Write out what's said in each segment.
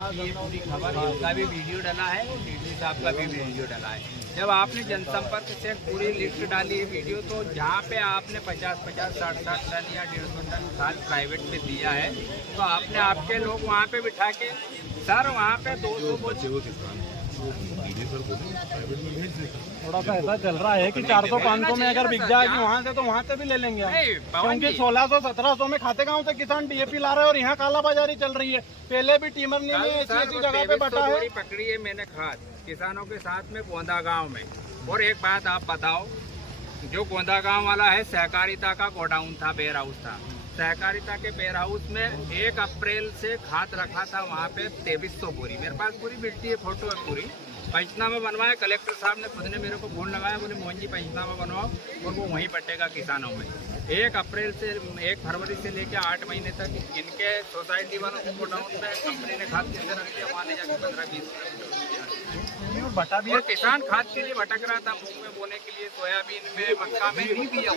ये पूरी खबर इनका भी वीडियो डाला है, डीडी साहब का भी वीडियो डाला है। जब आपने जनसंपर्क से पूरी लिस्ट डाली है वीडियो, तो जहाँ पे आपने 50-50, 60-60 टन या 150 टन खाद प्राइवेट में दिया है, तो आपने आपके लोग वहाँ पे बिठा के सर वहाँ पे 200 थोड़ा सा ऐसा चल रहा है कि 400-500 में अगर बिक जाएगी वहाँ से, तो वहाँ से भी ले लेंगे हम। क्योंकि 1600-1700 में खाते गाँव से किसान डीएपी ला रहे हैं और यहाँ कालाबाजारी चल रही है। पहले भी टीमर ने ऐसी जगह पे बटा है। पकड़ी है मैंने खाद किसानों के साथ में गोंदा गाँव में। और एक बात आप बताओ, जो गोंदा गाँव वाला है सहकारिता का गोडाउन था, वेयर हाउस था। सहकारिता के वेयर हाउस में 1 अप्रैल से खाद रखा था वहाँ पे 2300 बोरी। मेरे पास पूरी बिल्टी है, फोटो है पूरी। पंचनामा बनवाया, कलेक्टर साहब ने खुद ने मेरे को फोन लगाया, बोले मोहन जी पंचनामा बनवाओ और वो वहीं बटेगा किसानों में। 1 अप्रैल से 1 फरवरी से लेकर 8 महीने तक इनके सोसाइटी वालों को गोडाउन में कंपनी ने खाद किससे रख दिया, वहाँ ले जाकर 15-20 बटा भी और किसान खाद के लिए भटक रहा था, मूंग में बोने के लिए, सोयाबीन में, मक्का में नहीं दिया।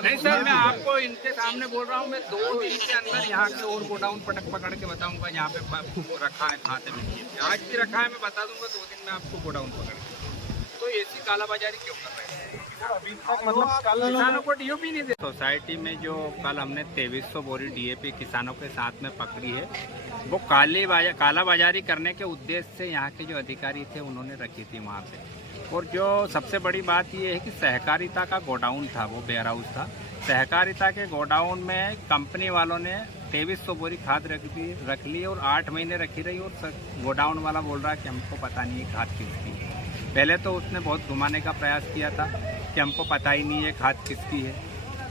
नहीं सर, मैं आपको इनके सामने बोल रहा हूँ, मैं 2 दिन के अंदर यहाँ के और गोडाउन पकड़ के बताऊंगा यहाँ पे रखा है खाद में। आज भी रखा है, मैं बता दूंगा 2 दिन में आपको गोडाउन पकड़ के। तो ऐसी कालाबाजारी क्यों कर रहे हैं? अभी तक मतलब किसानों को डीओपी नहीं दे। सोसाइटी में जो कल हमने 2300 बोरी डीएपी किसानों के साथ में पकड़ी है, वो कालाबाजारी करने के उद्देश्य से यहाँ के जो अधिकारी थे उन्होंने रखी थी वहाँ पे। और जो सबसे बड़ी बात ये है कि सहकारिता का गोडाउन था, वो वेयर हाउस था। सहकारिता के गोडाउन में कंपनी वालों ने 2300 बोरी खाद रख ली और 8 महीने रखी रही। और गोडाउन वाला बोल रहा है कि हमको पता नहीं है खाद किसकी है। पहले तो उसने बहुत घुमाने का प्रयास किया था कि हमको पता ही नहीं है खाद किसकी है।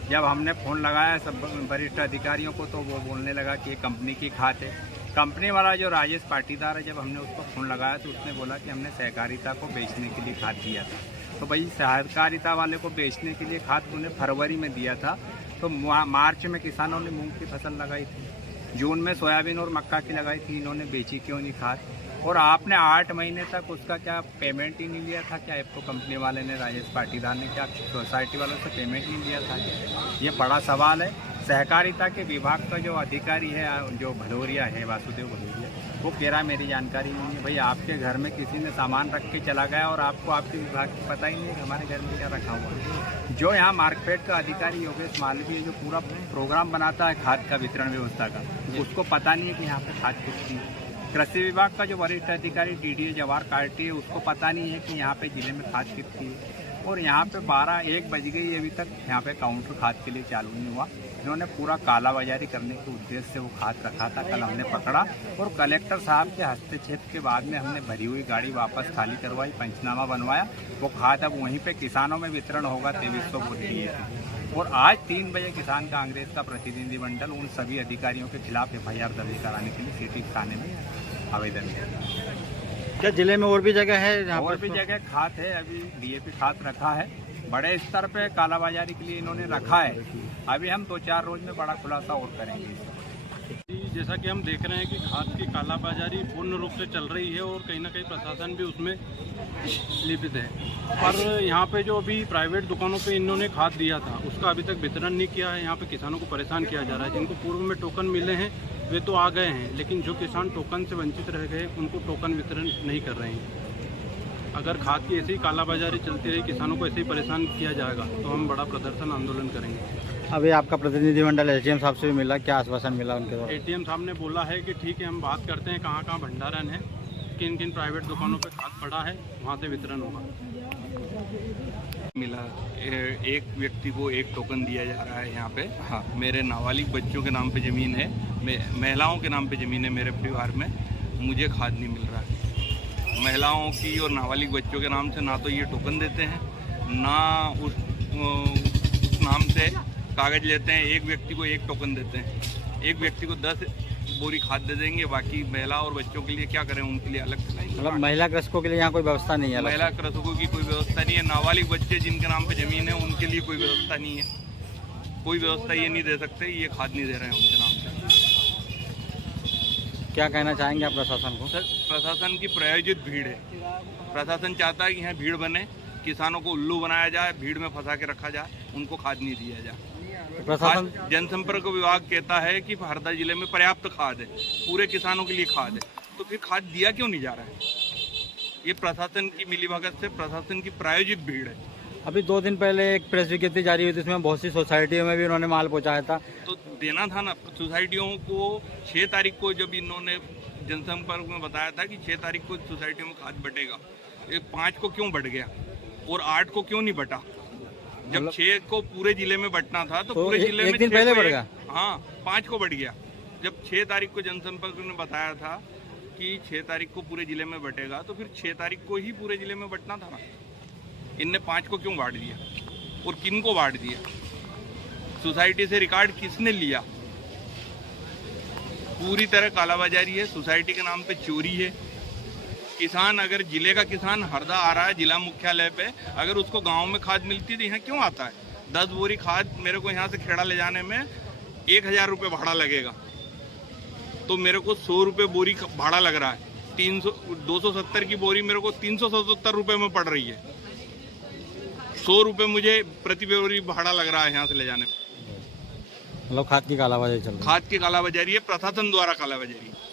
जब हमने फ़ोन लगाया सब वरिष्ठ अधिकारियों को, तो वो बोलने लगा कि ये कंपनी की खाद है। कंपनी वाला जो राजेश पाटीदार है, जब हमने उसको फ़ोन लगाया तो उसने बोला कि हमने सहकारिता को बेचने के लिए खाद दिया था। तो भाई सहकारिता वाले को बेचने के लिए खाद उन्हें फरवरी में दिया था, तो मार्च में किसानों ने मूंग की फसल लगाई थी, जून में सोयाबीन और मक्का की लगाई थी, इन्होंने बेची क्यों नहीं खाद? और आपने 8 महीने तक उसका क्या पेमेंट ही नहीं लिया था क्या? आपको कंपनी वाले ने, राजेश पाटीदार ने क्या सोसाइटी वालों से पेमेंट नहीं लिया था? ये बड़ा सवाल है। सहकारिता के विभाग का जो अधिकारी है, जो भदौरिया है, वासुदेव भदौरिया, वो कह रहा मेरी जानकारी नहीं है। भाई आपके घर में किसी ने सामान रख के चला गया और आपको आपके विभाग को पता ही नहीं है कि हमारे घर में क्या रखा हुआ है। जो यहाँ मार्केट का अधिकारी योगेश मालवीय जो पूरा प्रोग्राम बनाता है खाद का वितरण व्यवस्था का, उसको पता नहीं है कि यहाँ पे खाद किसकी है। कृषि विभाग का जो वरिष्ठ अधिकारी डीडी जवाहर कार्टी है, उसको पता नहीं है कि यहाँ पे जिले में खाद कितनी है। और यहाँ पे 12-1 बज गई, अभी तक यहाँ पे काउंटर खाद के लिए चालू नहीं हुआ। इन्होंने पूरा कालाबाजारी करने के उद्देश्य से वो खाद रखा था। कल हमने पकड़ा और कलेक्टर साहब के हस्तक्षेप के बाद में हमने भरी हुई गाड़ी वापस खाली करवाई, पंचनामा बनवाया। वो खाद अब वहीं पे किसानों में वितरण होगा 2300 बोरी है। और आज 3 बजे किसान कांग्रेस का प्रतिनिधिमंडल उन सभी अधिकारियों के खिलाफ FIR दर्ज कराने के लिए सिटी थाने में आवेदन किया। क्या जिले में और भी जगह है? और भी जगह खाद है, अभी डीएपी खाद रखा है। बड़े स्तर पे कालाबाजारी के लिए इन्होंने रखा है। अभी हम 2-4 रोज में बड़ा खुलासा और करेंगे। जैसा कि हम देख रहे हैं कि खाद की कालाबाजारी पूर्ण रूप से चल रही है और कहीं ना कहीं प्रशासन भी उसमें लिप्त है। पर यहाँ पे जो अभी प्राइवेट दुकानों पे इन्होंने खाद दिया था, उसका अभी तक वितरण नहीं किया है। यहाँ पे किसानों को परेशान किया जा रहा है। जिनको पूर्व में टोकन मिले हैं वे तो आ गए हैं, लेकिन जो किसान टोकन से वंचित रह गए उनको टोकन वितरण नहीं कर रहे हैं। अगर खाद की ऐसी ही कालाबाजारी चलती रही, किसानों को ऐसे ही परेशान किया जाएगा, तो हम बड़ा प्रदर्शन आंदोलन करेंगे। अभी आपका प्रतिनिधिमंडल एसडीएम साहब से भी मिला, क्या आश्वासन मिला उनके द्वारा? एडीएम साहब ने बोला है कि ठीक है, हम बात करते हैं कहाँ कहाँ भंडारण है, किन किन प्राइवेट दुकानों पे खाद पड़ा है, वहाँ से वितरण होगा। मिला एक व्यक्ति को 1 टोकन दिया जा रहा है यहाँ पे। हाँ, मेरे नाबालिग बच्चों के नाम पे ज़मीन है, महिलाओं के नाम पे ज़मीन है मेरे परिवार में, मुझे खाद नहीं मिल रहा है। महिलाओं की और नाबालिग बच्चों के नाम से ना तो ये टोकन देते हैं, ना उस नाम से कागज़ लेते हैं। एक व्यक्ति को 1 टोकन देते हैं, एक व्यक्ति को 10 बोरी खाद दे देंगे। बाकी महिला और बच्चों के लिए क्या करें, उनके लिए अलग से नहीं। मतलब महिला कृषकों के लिए यहाँ कोई व्यवस्था नहीं है? महिला कृषकों की कोई व्यवस्था नहीं है। नाबालिग बच्चे जिनके नाम पे ज़मीन है उनके लिए कोई व्यवस्था नहीं है। कोई व्यवस्था ये नहीं दे सकते, ये खाद नहीं दे रहे हैं उनके नाम से। क्या कहना चाहेंगे आप प्रशासन को? सर, प्रशासन की प्रायोजित भीड़ है। प्रशासन चाहता है कि यहाँ भीड़ बने, किसानों को उल्लू बनाया जाए, भीड़ में फंसा के रखा जाए, उनको खाद नहीं दिया जाए। प्रशासन जनसंपर्क विभाग कहता है कि हरदा जिले में पर्याप्त खाद है, पूरे किसानों के लिए खाद है, तो तो फिर खाद दिया क्यों नहीं जा रहा है? ये प्रशासन की मिलीभगत से, प्रशासन की प्रायोजित भीड़ है। अभी 2 दिन पहले एक प्रेस विज्ञप्ति जारी हुई थी, इसमें बहुत सी सोसाइटियों में भी उन्होंने माल पहुंचाया था। तो देना था ना सोसाइटियों को। 6 तारीख को जब इन्होंने जनसंपर्क में बताया था कि 6 तारीख को सोसाइटियों में खाद बटेगा, 5 को क्यों बढ़ गया और 8 को क्यों नहीं बटा? जब 6 को पूरे जिले में बटना था तो पूरे जिले में एक दिन पहले बढ़ गया। हाँ, 5 को बढ़ गया। जब 6 तारीख को जनसंपर्क ने बताया था कि 6 तारीख को पूरे जिले में बटेगा, तो फिर 6 तारीख को ही पूरे जिले में बटना था ना। इनने 5 को क्यों बांट दिया और किन को बांट दिया? सोसाइटी से रिकॉर्ड किसने लिया? पूरी तरह कालाबाजारी है, सोसाइटी के नाम पे चोरी है। किसान, अगर जिले का किसान हरदा आ रहा है जिला मुख्यालय पे, अगर उसको गांव में खाद मिलती है तो यहाँ क्यों आता है? 10 बोरी खाद मेरे को यहाँ से खेड़ा ले जाने में 1000 रुपये भाड़ा लगेगा, तो मेरे को 100 रुपये बोरी भाड़ा लग रहा है। 270 की बोरी मेरे को 377 रुपये में पड़ रही है। 100 रुपये मुझे प्रति बोरी भाड़ा लग रहा है यहाँ से ले जाने में। मतलब खाद की कालाबाजारी चल रही है। खाद की कालाबाजारी है, प्रशासन द्वारा कालाबाजारी है।